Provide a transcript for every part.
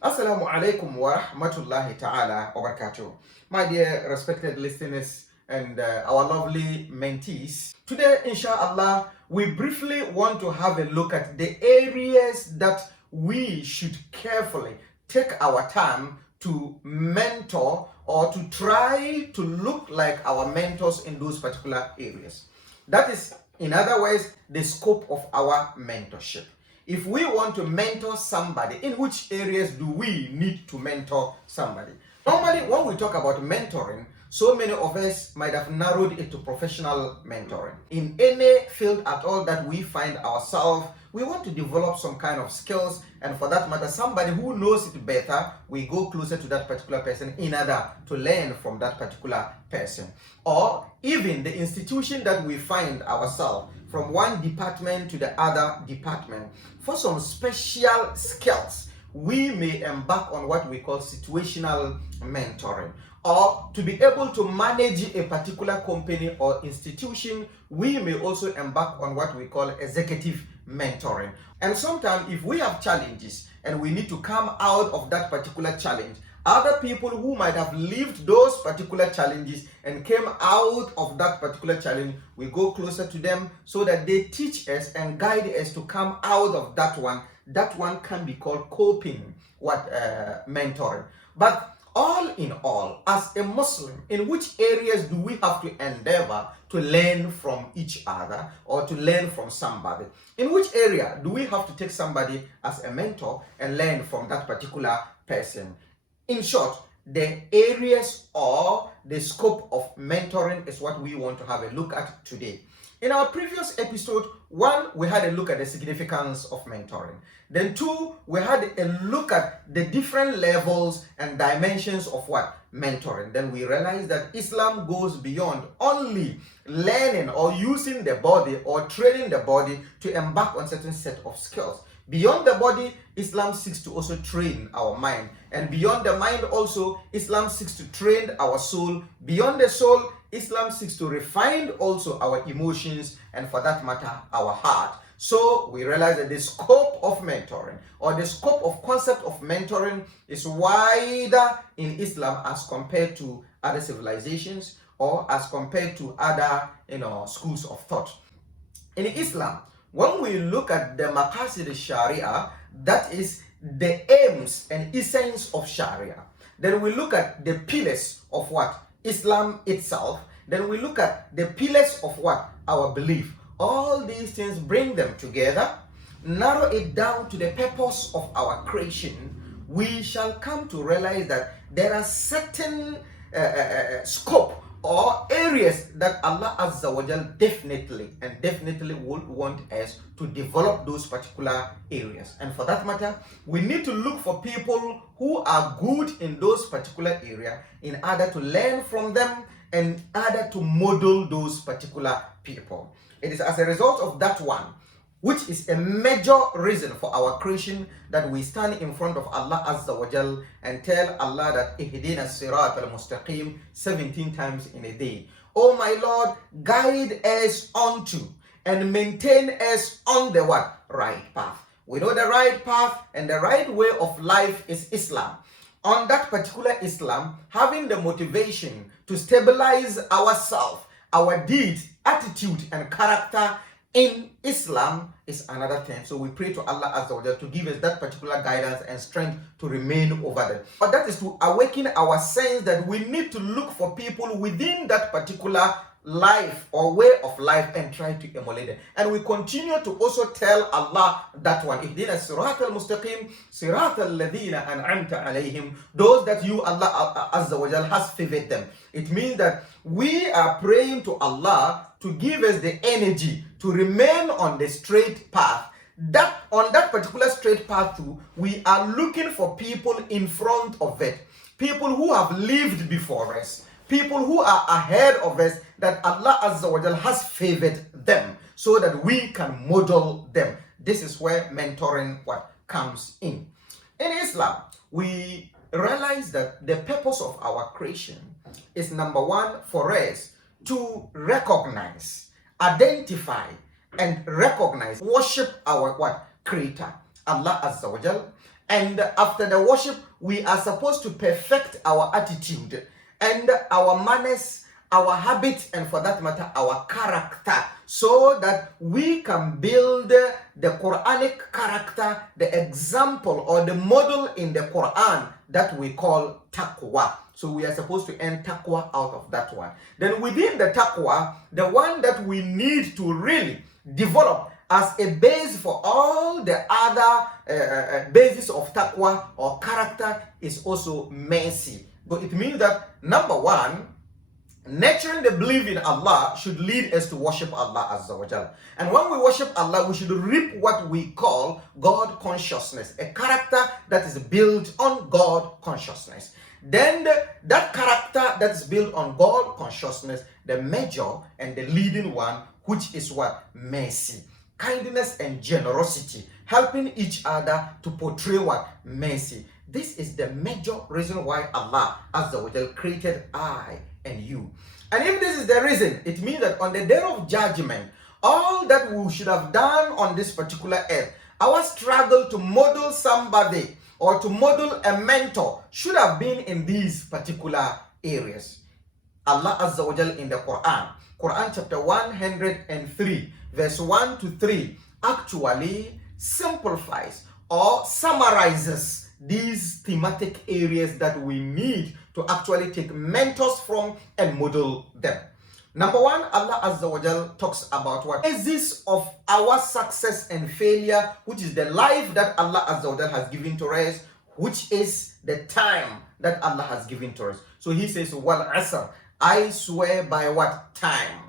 Assalamu alaikum wa rahmatullahi ta'ala wa barakatuh. My dear respected listeners and our lovely mentees, today inshallah we briefly want to have a look at the areas that we should carefully take our time to mentor or to try to look like our mentors in those particular areas. That is, in other words, the scope of our mentorship. If we want to mentor somebody, in which areas do we need to mentor somebody? Normally, when we talk about mentoring, so many of us might have narrowed it to professional mentoring. In any field at all that we find ourselves, we want to develop some kind of skills, and for that matter, somebody who knows it better, we go closer to that particular person in order to learn from that particular person. Or even the institution that we find ourselves, from one department to the other department, for some special skills, we may embark on what we call situational mentoring. Or to be able to manage a particular company or institution, we may also embark on what we call executive mentoring. And sometimes if we have challenges and we need to come out of that particular challenge, other people who might have lived those particular challenges and came out of that particular challenge, we go closer to them so that they teach us and guide us to come out of that one. That one can be called coping, mentoring. But all in all, as a Muslim, in which areas do we have to endeavor to learn from each other or to learn from somebody? In which area do we have to take somebody as a mentor and learn from that particular person? In short, the areas or the scope of mentoring is what we want to have a look at today. In our previous episode, 1, we had a look at the significance of mentoring. Then 2, we had a look at the different levels and dimensions of mentoring. Then we realized that Islam goes beyond only learning or using the body or training the body to embark on certain set of skills. Beyond the body, Islam seeks to also train our mind. And beyond the mind also, Islam seeks to train our soul. Beyond the soul, Islam seeks to refine also our emotions and, for that matter, our heart. So we realize that the scope of mentoring or the scope of concept of mentoring is wider in Islam as compared to other civilizations or as compared to other schools of thought. In Islam, when we look at the maqasid al-Sharia, that is the aims and essence of Sharia. Then we look at the pillars of Islam itself. Then we look at the pillars of our belief. All these things, bring them together, narrow it down to the purpose of our creation. We shall come to realize that there are certain scope or areas that Allah Azza wa Jal definitely would want us to develop those particular areas. And for that matter, we need to look for people who are good in those particular areas in order to learn from them and in order to model those particular people. It is as a result of that one, which is a major reason for our creation, that we stand in front of Allah Azza wa Jal and tell Allah that Ihdina Sirat al-Mustaqim 17 times in a day. Oh my Lord, guide us onto and maintain us on the right path. We know the right path and the right way of life is Islam. On that particular Islam, having the motivation to stabilize ourselves, our deeds, attitude and character in Islam is another thing. So we pray to Allah Azza wa Jalla to give us that particular guidance and strength to remain over there. But that is to awaken our sense that we need to look for people within that particular life or way of life and try to emulate it. And we continue to also tell Allah that one, Ihdina Sirat al-Mustaqim, Sirat al-Ladina an'amta alayhim, those that you, Allah Azza wa Jalla, has favored them. It means that we are praying to Allah to give us the energy to remain on the straight path. That on that particular straight path too, we are looking for people in front of it, people who have lived before us, people who are ahead of us, that Allah Azza wa Jal has favored them so that we can model them. This is where mentoring comes in. In Islam, we realize that the purpose of our creation is, number 1, for us to recognize, identify, and recognize, worship our Creator, Allah Azza wa Jal, And after the worship, we are supposed to perfect our attitude and our manners, our habits, and for that matter, our character, so that we can build the Quranic character, the example or the model in the Quran that we call taqwa. So we are supposed to earn taqwa out of that one. Then within the taqwa, the one that we need to really develop as a base for all the other bases of taqwa or character is also mercy. But it means that, number one, nurturing the belief in Allah should lead us to worship Allah Azza wa Jal. And when we worship Allah, we should reap what we call God consciousness, a character that is built on God consciousness. Then that character that is built on God consciousness, the major and the leading one, which is what? Mercy. Kindness and generosity, helping each other to portray what? Mercy. This is the major reason why Allah Azza wa Jal created I and you. And if this is the reason, it means that on the day of judgment, all that we should have done on this particular earth, our struggle to model somebody or to model a mentor should have been in these particular areas. Allah Azza wa Jal in the Quran chapter 103, verse 1 to 3, actually simplifies or summarizes these thematic areas that we need to actually take mentors from and model them. Number one, Allah Azza wa Jal talks about what is this of our success and failure, which is the life that Allah Azza wa Jal has given to us, which is the time that Allah has given to us. So he says, wal asr, I swear by what? Time.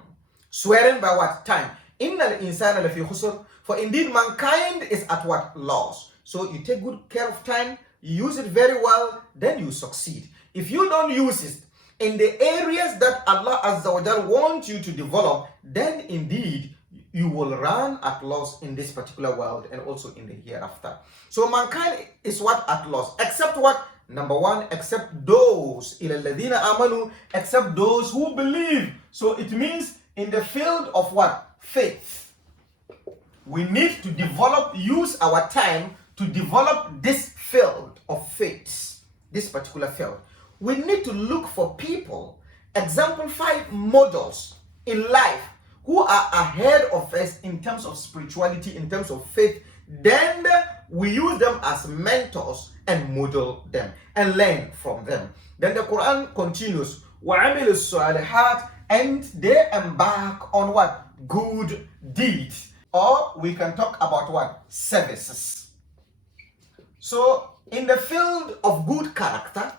Swearing by what? Time. Innal insana lafi khusr, for indeed mankind is at what? Loss. So you take good care of time, you use it very well, then you succeed. If you don't use it in the areas that Allah Azza wa Jal wants you to develop, then indeed you will run at loss in this particular world and also in the hereafter. So mankind is what? At loss. Except what? Number one, except those, ila alladhina amanu, except those who believe. So it means in the field of what? Faith. We need to develop, use our time to develop this field of faith, this particular field. We need to look for people, exemplify models in life who are ahead of us in terms of spirituality, in terms of faith. Then we use them as mentors and model them and learn from them. Then the Quran continues, وَعَمِلُوا الصَّالِحَاتِ, and they embark on what? Good deeds. Or we can talk about what? Services. So in the field of good character,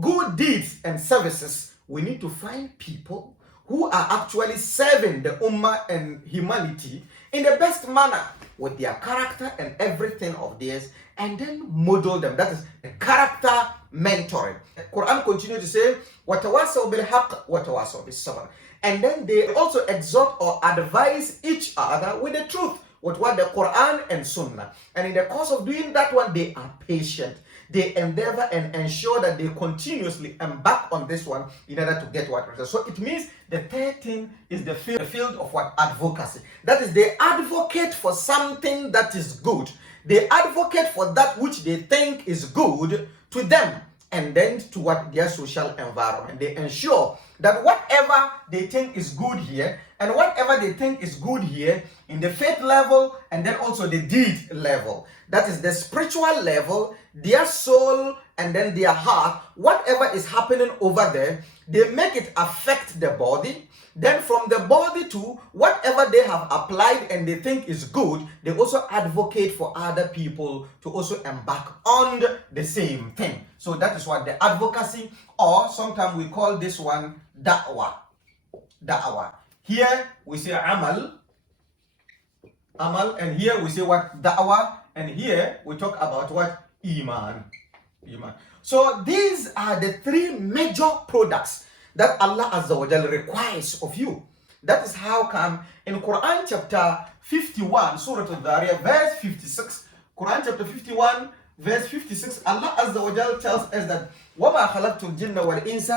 good deeds and services, we need to find people who are actually serving the ummah and humanity in the best manner with their character and everything of theirs, and then model them. That is the character mentoring. The Quran continues to say, وَتَوَاسَوْا بِالْحَقِّ وَتَوَاسَوْا بِالصَّبْرِ. And then they also exhort or advise each other with the truth, with what the Quran and Sunnah. And in the course of doing that one, they are patient. They endeavor and ensure that they continuously embark on this one in order to get what results. So it means the third thing is the field of what? Advocacy. That is, they advocate for something that is good. They advocate for that which they think is good to them and then to what? Their social environment. They ensure that whatever they think is good here and whatever they think is good here in the faith level and then also the deed level, that is the spiritual level, their soul and then their heart, whatever is happening over there, they make it affect the body. Then from the body to whatever they have applied and they think is good, they also advocate for other people to also embark on the same thing. So that is what the advocacy, or sometimes we call this one da'wah. Da'wah. Here we say amal, and here we say what? Da'wah, and here we talk about what? Iman. So these are the three major products that Allah Azza wa Jal requires of you. That is how come in Quran chapter 51, Surah Al-Dhariyah, verse 56, Quran chapter 51, verse 56, Allah Azza wa Jal tells us that وَمَا خَلَقْتُ الْجِنَّ وَالْإِنسَ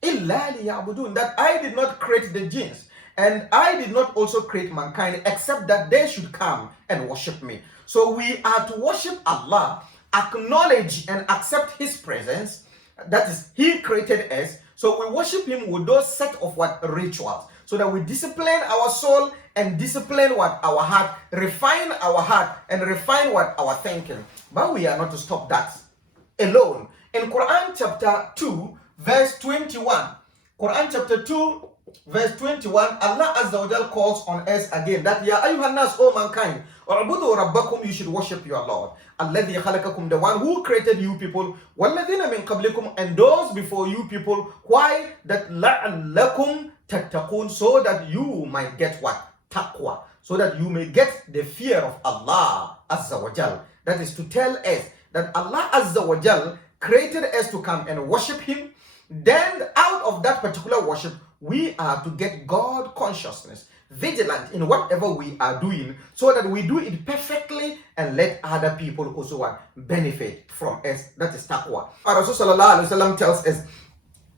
إِلَّا لِيَعْبُدُونَ, that I did not create the jinns and I did not also create mankind except that they should come and worship me. So we are to worship Allah acknowledge and accept his presence. That is, he created us. So we worship him with those set of what rituals, so that we discipline our soul and discipline what our heart, refine our heart and refine what our thinking. But we are not to stop that alone. In Quran chapter 2 verse 21, Quran chapter 2 verse 21, Allah Azza wa Jal calls on us again that Ya ayyuhan nas, O mankind, u'budu rabbakum, you should worship your Lord. Alladhi khalaqakum, the one who created you people, walladhina min qablikum, and those before you people. Why? That la'allakum tattaqun, so that you might get what? Taqwa. So that you may get the fear of Allah Azza wa Jal. That is to tell us that Allah Azza wa Jal created us to come and worship him. Then out of that particular worship, we are to get God consciousness, vigilant in whatever we are doing, so that we do it perfectly and let other people also benefit from us. That is taqwa. Rasul sallallahu alaihi wasallam tells us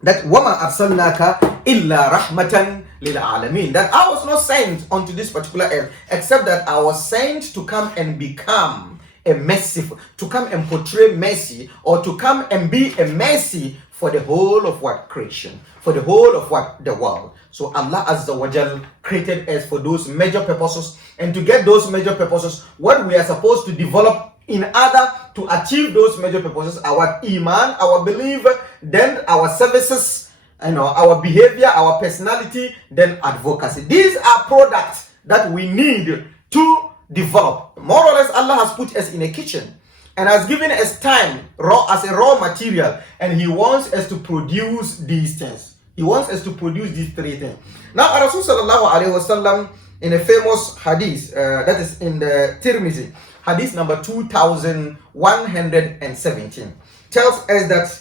that wama arsalnaka illa rahmatan lil alamin, that I was not sent onto this particular earth except that I was sent to come and become a mercy, to come and portray mercy, or to come and be a mercy for the whole of what creation, for the whole of what the world. So Allah Azza wa Jal created us for those major purposes, and to get those major purposes, what we are supposed to develop in order to achieve those major purposes, our iman, our belief, then our services, our behavior, our personality, then advocacy. These are products that we need to develop. More or less, Allah has put us in a kitchen and has given us time as a raw material, and he wants us to produce these things. He wants us to produce these three things. Now, Rasul sallallahu alaihi wasallam, in a famous hadith, that is in the Tirmizi, hadith number 2117, tells us that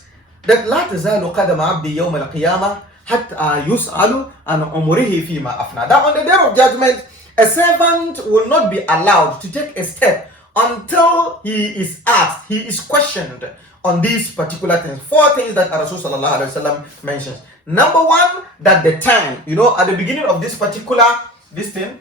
لا تزال قدم عبد يوم القيامة حتى يسأل عن عمره فيما أفنى. That on the day of judgment, a servant will not be allowed to take a step until he is asked, he is questioned on these particular things. 4 things that Rasul sallallahu alaihi wasallam mentions. Number 1, that the time, at the beginning of this thing,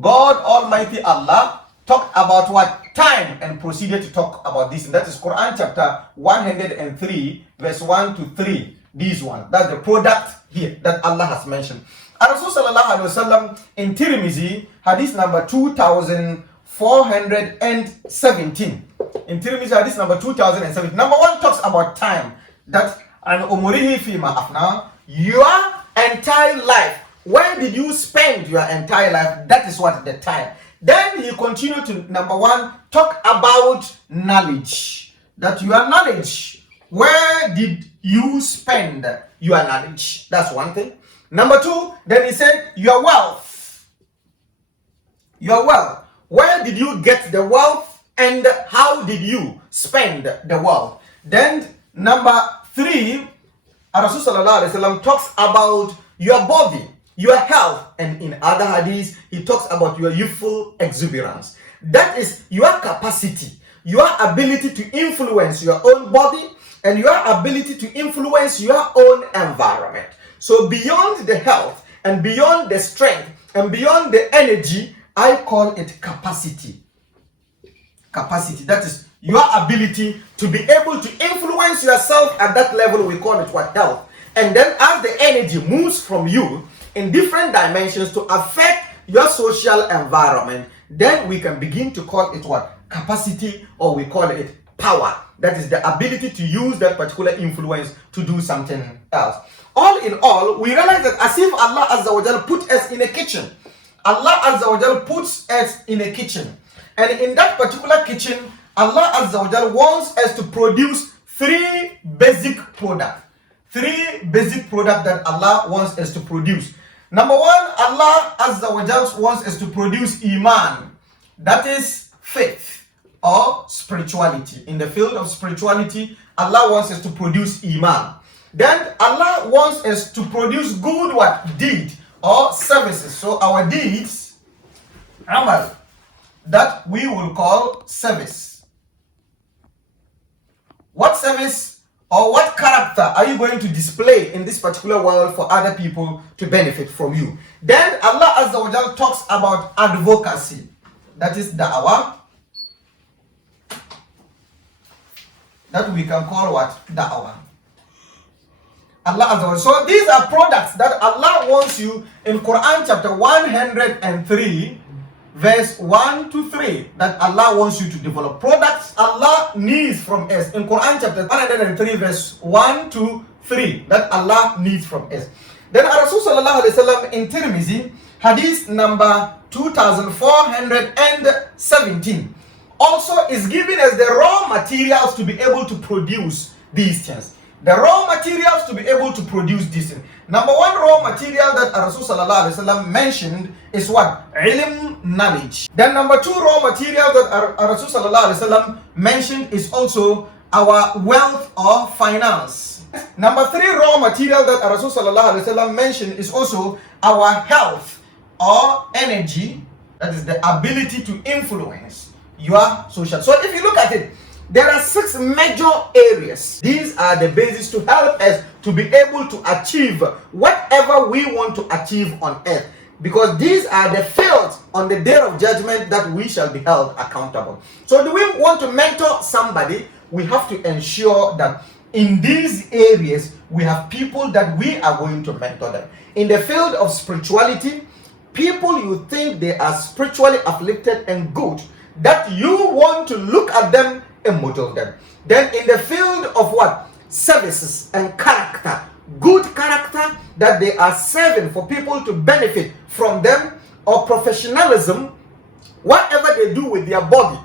God Almighty Allah talked about what? Time, and proceeded to talk about this. And that is Quran chapter 103 verse 1 to 3. This one, that's the product here that Allah has mentioned. Rasul sallallahu alaihi wasallam in Tirmizi, hadith number 2417. In Tirmizi, hadith number 2017. Number 1 talks about time. That an umurihi fima afna, your entire life. Where did you spend your entire life? That is what the time. Then he continued to, number 1, talk about knowledge. That your knowledge, where did you spend your knowledge? That's one thing. Number 2, then he said your wealth. Your wealth. Where did you get the wealth, and how did you spend the wealth? Then number 3, Rasul sallallahu alaihi wasallam talks about your body, your health, and in other hadiths he talks about your youthful exuberance. That is your capacity, your ability to influence your own body, and your ability to influence your own environment. So beyond the health and beyond the strength and beyond the energy, I call it capacity. Capacity, that is your ability to be able to influence yourself at that level. We call it what? Health. And then as the energy moves from you in different dimensions to affect your social environment, then we can begin to call it what? Capacity, or we call it power. That is the ability to use that particular influence to do something else. All in all, we realize that as if Allah Azza wa Jal put us in a kitchen. Allah Azza wa Jal puts us in a kitchen. And in that particular kitchen, Allah Azza wa Jal wants us to produce 3 basic products. 3 basic products that Allah wants us to produce. Number 1, Allah Azza wa Jal wants us to produce iman. That is faith or spirituality. In the field of spirituality, Allah wants us to produce iman. Then Allah wants us to produce good deed or services. So our deeds, amal, that we will call service. What service or what character are you going to display in this particular world for other people to benefit from you? Then Allah Azza wa Jal talks about advocacy. That is da'wah. that we can call what? Da'wah. Allah Azza wa Jalla. So these are products that Allah wants you in Quran chapter 103 verse 1 to 3 that Allah wants you to develop. Products Allah needs from us in Quran chapter 103 verse 1 to 3 that Allah needs from us. Then Rasul sallallahu alaihi wasallam in Tirmizi hadith number 2417 also is giving us the raw materials to be able to produce these things. The raw materials to be able to produce these things. Number one raw material that Rasul sallallahu alaihi wasallam mentioned is what? Ilm, knowledge. Then number two raw material that Rasul sallallahu alaihi wasallam mentioned is also our wealth or finance. Number three raw material that Rasul sallallahu alaihi wasallam mentioned is also our health or energy, that is the ability to influence your social. So if you look at it, there are 6 major areas. These are the basis to help us to be able to achieve whatever we want to achieve on earth, because these are the fields on the day of judgment that we shall be held accountable. So do we want to mentor somebody? We have to ensure that in these areas we have people that we are going to mentor them. In the field of spirituality, people you think they are spiritually afflicted and good, that you want to look at them and model them. Then in the field of what? Services and character, good character that they are serving for people to benefit from them, or professionalism, whatever they do with their body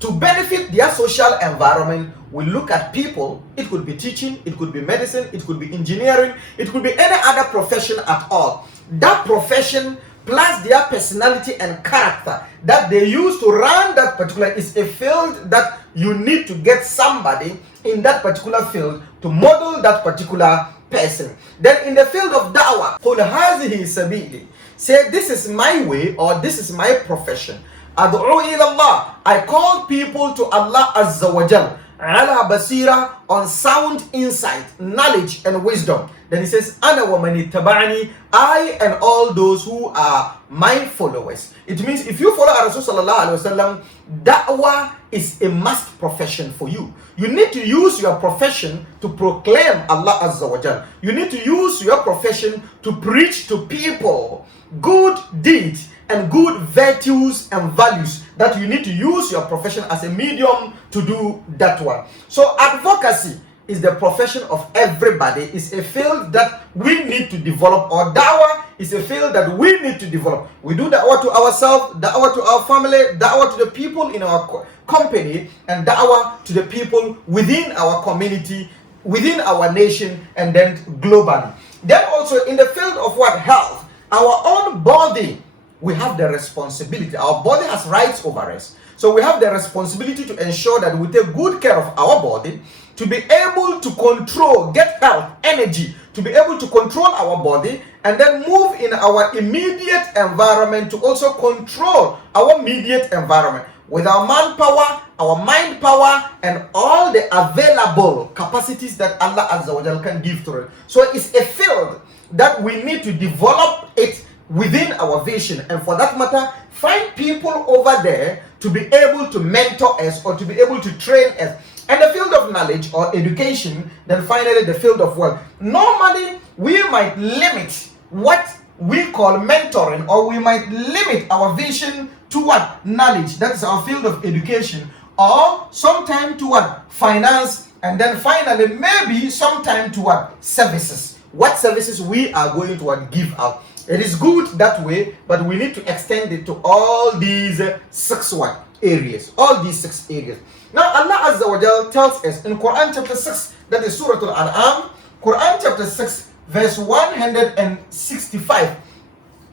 to benefit their social environment. We look at people, it could be teaching, it could be medicine, it could be engineering, it could be any other profession at all. That profession plus their personality and character that they use to run that particular is a field that you need to get somebody in that particular field to model that particular person. Then in the field of da'wah, قُلْ هَذِهِ سَبِيلِ, say this is my way or this is my profession. أَدْعُو إِلَى اللَّهِ, I call people to Allah Azza wa Jal, ala basira, on sound insight, knowledge and wisdom. Then he says, Ana wa man ittaba'ani, I and all those who are my followers. It means if you follow Rasul sallallahu alaihi wasallam, da'wah is a must profession for you. You need to use your profession to proclaim Allah Azza wa Jal. You need to use your profession to preach to people good deeds and good virtues and values, that you need to use your profession as a medium to do that one. So advocacy is the profession of everybody. It's a field that we need to develop, or da'wah is a field that we need to develop. We do da'wah to ourselves, da'wah to our family, da'wah to the people in our company, and da'wah to the people within our community, within our nation, and then globally. Then also in the field of what? Health. Our own body, we have the responsibility. Our body has rights over us. So we have the responsibility to ensure that we take good care of our body, to be able to control, get health, energy, to be able to control our body, and then move in our immediate environment to also control our immediate environment with our manpower, our mind power, and all the available capacities that Allah Azza wa Jal can give to it. So it's a field that we need to develop it within our vision, and for that matter, find people over there to be able to mentor us or to be able to train us. And the field of knowledge or education, then finally the field of wealth. Normally, we might limit what we call mentoring, or we might limit our vision to what? Knowledge. That is our field of education. Or sometime to what? Finance. And then finally, maybe sometime to what? Services. What services we are going to what? Give out. It is good that way, but we need to extend it to all these 6 what? Areas. All these 6 areas. Now Allah Azza wa Jal tells us in Quran chapter 6, that is Surah Al-An'am, Quran chapter 6 verse 165,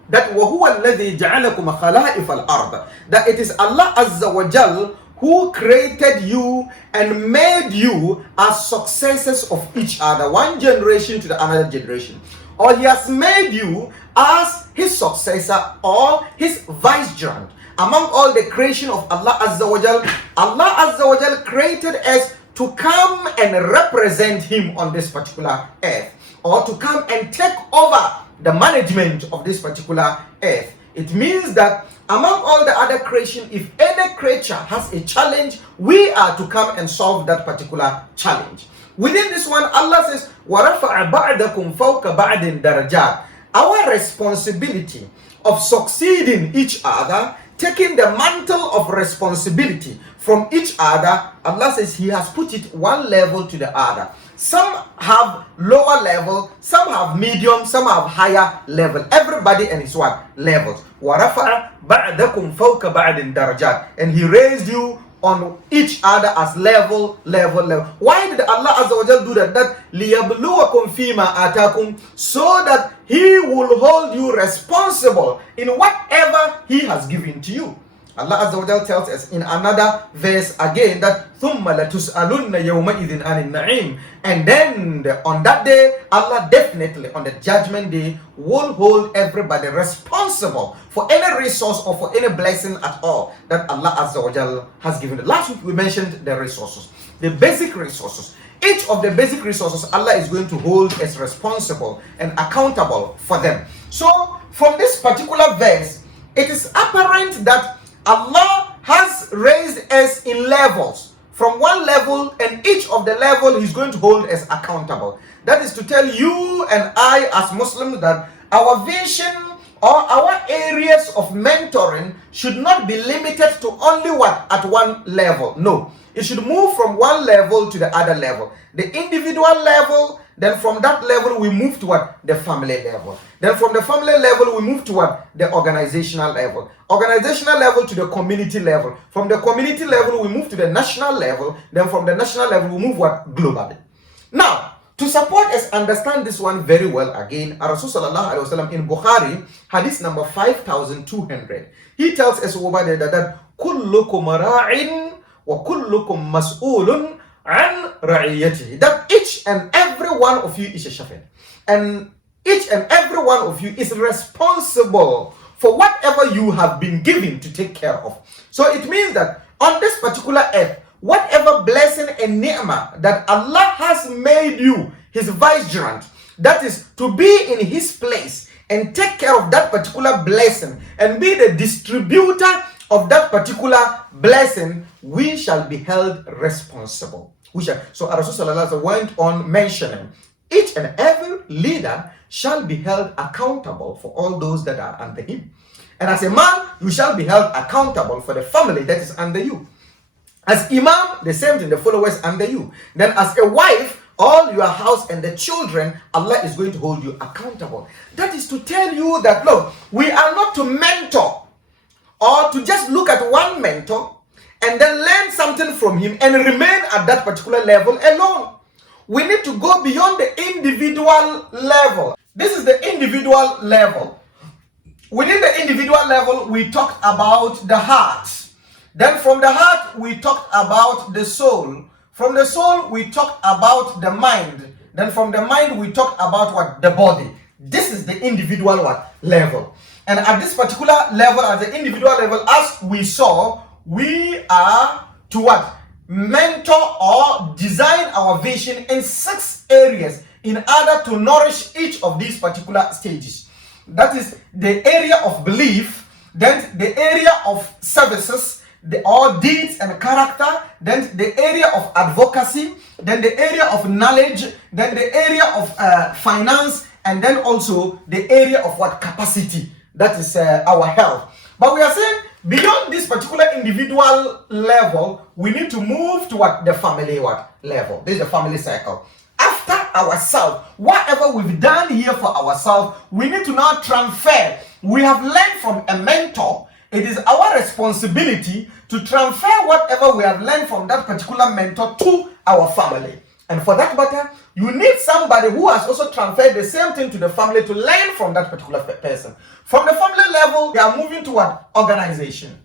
that وَهُوَ الَّذِي جَعَلَكُمْ خَلَائِفَ الْأَرْضِ, that it is Allah Azza wa Jal who created you and made you as successors of each other, one generation to the another generation. Or he has made you as his successor or his vicegerent among all the creation of Allah Azza wa Jal. Allah Azza wa Jal created us to come and represent him on this particular earth, or to come and take over the management of this particular earth. It means that among all the other creation, if any creature has a challenge, we are to come and solve that particular challenge. Within this one, Allah says, وَرَفَعَ بَعْدَكُمْ فَوْقَ بَعْدٍ دَرَجَاتٍ. Our responsibility of succeeding each other, taking the mantle of responsibility from each other, Allah says He has put it one level to the other. Some have lower level, some have medium, some have higher level. Everybody and his what? Levels. وَرَفَعَ بَعْدَكُمْ فَوْقَ بَعْدٍ دَرَجَاتٍ. And He raised you on each other as level. Why did Allah Azza wa Jal do that? That لِيَبْلُوَكُمْ فِي مَا آتَاكُمْ, so that He will hold you responsible in whatever He has given to you. Allah Azza wa Jal tells us in another verse again that ثُمَّ لَتُسْأَلُنَّ يَوْمَئِذٍ عَنِ النَّعِيمِ. And then on that day, Allah definitely on the judgment day will hold everybody responsible for any resource or for any blessing at all that Allah Azza wa Jal has given. Last week we mentioned the resources, the basic resources. Each of the basic resources, Allah is going to hold as responsible and accountable for them. So from this particular verse, it is apparent that Allah has raised us in levels, from one level, and each of the level He's going to hold us accountable. That is to tell you and I as Muslims that our vision or our areas of mentoring should not be limited to only what? At one level. No, it should move from one level to the other level. The individual level, then from that level we move to what? The family level. Then from the family level we move to what? The organizational level. Organizational level to the community level. From the community level we move to the national level. Then from the national level we move what? Globally. Now, to support us understand this one very well again, Rasul sallallahu alaihi wasallam in Bukhari, hadith number 5200, he tells us over there that kullukum ra'in wa kullukum mas'ulun an ra'iyatihi, that each and every one of you is a shepherd, and each and every one of you is responsible for whatever you have been given to take care of. So it means that on this particular earth, whatever blessing and ni'mah that Allah has made you His vicegerent, that is to be in His place and take care of that particular blessing and be the distributor of that particular blessing, we shall be held responsible. So Rasul went on mentioning each and every leader shall be held accountable for all those that are under him. And as a man, you shall be held accountable for the family that is under you. As imam, the same thing, the followers under you. Then as a wife, all your house and the children, Allah is going to hold you accountable. That is to tell you that, look, we are not to mentor or to just look at one mentor and then learn something from him and remain at that particular level alone. We need to go beyond the individual level. This is the individual level. Within the individual level, we talked about the heart. Then from the heart, we talked about the soul. From the soul, we talked about the mind. Then from the mind, we talked about what? The body. This is the individual what? Level. And at this particular level, at the individual level, as we saw, we are to what? Mentor or design our vision in 6 areas in order to nourish each of these particular stages. That is the area of belief, then the area of services, or deeds and character, then the area of advocacy, then the area of knowledge, then the area of finance, and then also the area of what? Capacity. That is our health. But we are saying beyond this particular individual level, we need to move to what? The family what? Level. This is the family cycle. After ourselves, whatever we've done here for ourselves, we need to now transfer. We have learned from a mentor. It is our responsibility to transfer whatever we have learned from that particular mentor to our family. And for that matter, you need somebody who has also transferred the same thing to the family to learn from that particular person. From the family level, we are moving to what? Organization.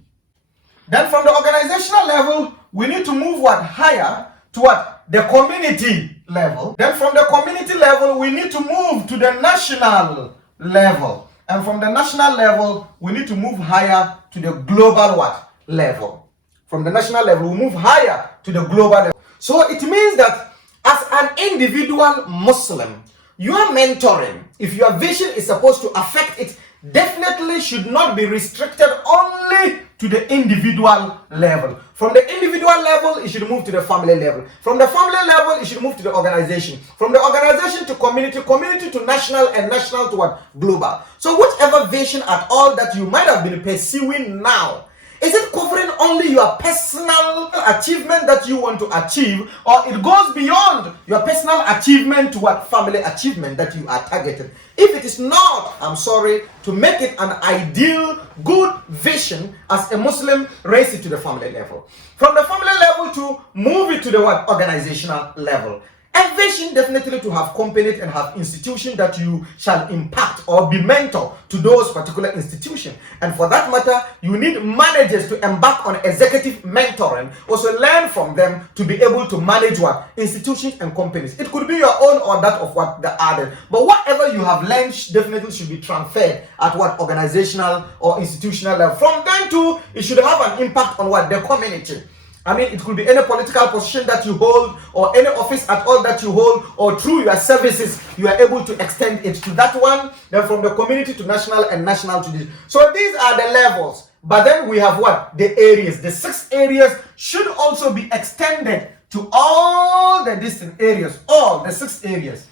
Then from the organizational level, we need to move what? Higher to what? The community level. Then from the community level, we need to move to the national level. And from the national level, we need to move higher to the global what? Level. From the national level, we move higher to the global level. So it means that as an individual Muslim, you are mentoring. If your vision is supposed to affect it, definitely should not be restricted only to the individual level. From the individual level, it should move to the family level. From the family level, it should move to the organization. From the organization to community, community to national, and national to what? Global. So whichever vision at all that you might have been pursuing now, is it covering only your personal achievement that you want to achieve, or it goes beyond your personal achievement to what family achievement that you are targeting? If it is not, I'm sorry, to make it an ideal, good vision as a Muslim, raise it to the family level. From the family level to move it to the what? Organizational level. A vision definitely to have companies and have institutions that you shall impact or be mentor to those particular institutions. And for that matter, you need managers to embark on executive mentoring, also learn from them to be able to manage what? Institutions and companies. It could be your own or that of what the other. But whatever you have learned definitely should be transferred at what? Organizational or institutional level. From then to, it should have an impact on what? The community. I mean, it could be any political position that you hold, or any office at all that you hold, or through your services, you are able to extend it to that one, then from the community to national and national to this. So these are the levels. But then we have what? The areas. The 6 areas should also be extended to all the distant areas, all the 6 areas.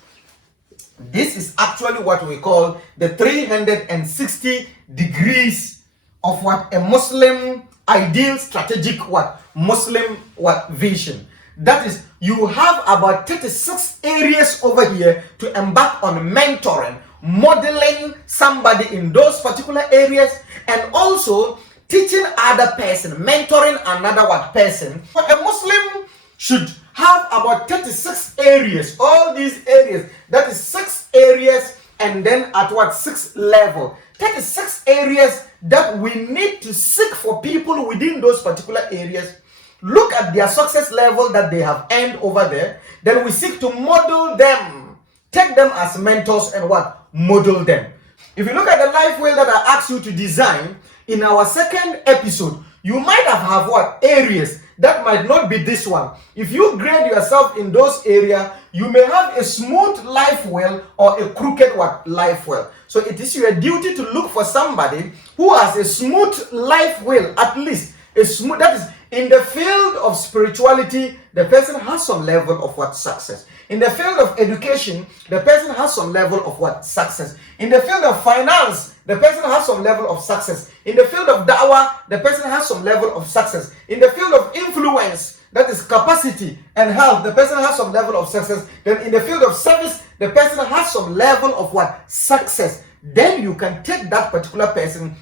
This is actually what we call the 360 degrees of what a Muslim ideal strategic what? Muslim what? Vision. That is, you have about 36 areas over here to embark on mentoring, modeling somebody in those particular areas, and also teaching other person, mentoring another what? Person. But a Muslim should have about 36 areas, all these areas, that is 6 areas, and then at what? 6 level. 36 areas that we need to seek for people within those particular areas. Look at their success level that they have earned over there. Then we seek to model them, take them as mentors and what? Model them. If you look at the life well that I asked you to design in our second episode, you might have what? Areas that might not be this one. If you grade yourself in those areas, you may have a smooth life well or a crooked what? Life well. So it is your duty to look for somebody who has a smooth life well, at least a smooth, that is, in the field of spirituality, the person has some level of what? Success. In the field of education, the person has some level of what? Success. In the field of finance, the person has some level of success. In the field of da'wah, the person has some level of success. In the field of influence, that is capacity and health, the person has some level of success. Then in the field of service, the person has some level of what? Success. Then you can take that particular person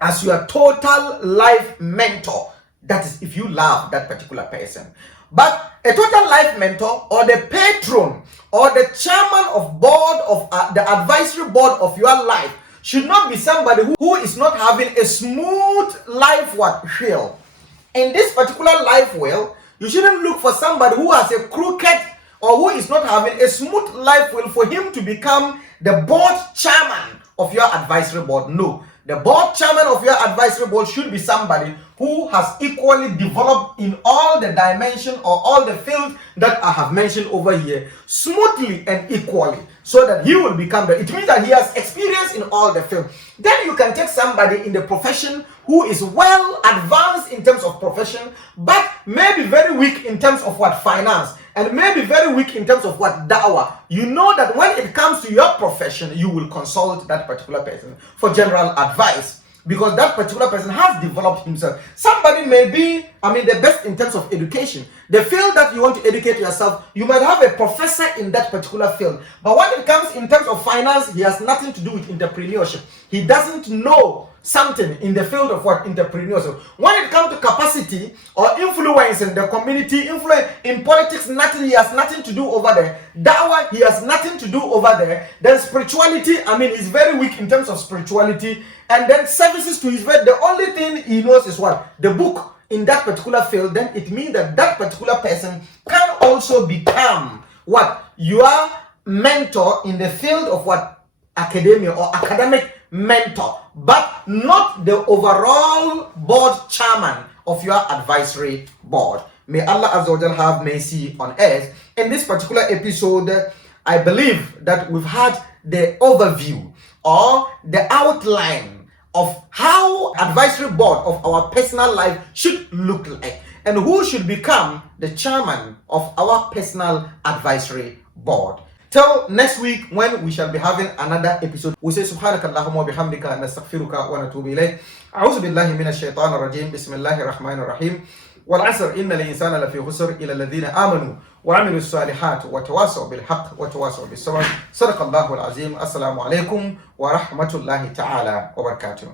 as your total life mentor. That is, if you love that particular person. But a total life mentor, or the patron, or the chairman of board of the advisory board of your life, should not be somebody who is not having a smooth life what? Wheel. In this particular life wheel, you shouldn't look for somebody who has a crooked or who is not having a smooth life wheel for him to become the board chairman of your advisory board. No. The board chairman of your advisory board should be somebody who has equally developed in all the dimension or all the fields that I have mentioned over here, smoothly and equally, so that he will become the, it means that he has experience in all the fields. Then you can take somebody in the profession who is well advanced in terms of profession, but maybe very weak in terms of what? Finance, and maybe very weak in terms of what? Da'wah. You know that when it comes to your profession, you will consult that particular person for general advice, because that particular person has developed himself. Somebody may be, the best in terms of education. The field that you want to educate yourself, you might have a professor in that particular field. But when it comes in terms of finance, he has nothing to do with entrepreneurship. He doesn't know something in the field of what? Entrepreneurship. When it comes to capacity or influence in the community, influence in politics, nothing, he has nothing to do over there. Dawah, he has nothing to do over there. Then spirituality, he's very weak in terms of spirituality. And then services to his faith, the only thing he knows is what? The book in that particular field. Then it means that that particular person can also become what? Your mentor in the field of what? Academia or academic mentor, but not the overall board chairman of your advisory board. May Allah Azza wa Jal have mercy on us. In this particular episode, I believe that we've had the overview or the outline of how advisory board of our personal life should look like, and who should become the chairman of our personal advisory board. Till next week when we shall be having another episode. We say subhanakallahumma wa bihamdika nastaghfiruka wa natubu ilayk. A'udhu billahi minash shaitanir rajim. Bismillahir rahmanir rahim. والعصر إن الإنسان لفي خسر إلى الذين آمنوا وعملوا الصالحات وتواصوا بالحق وتواصوا بالصبر. صدق الله العظيم. السلام عليكم ورحمة الله تعالى وبركاته.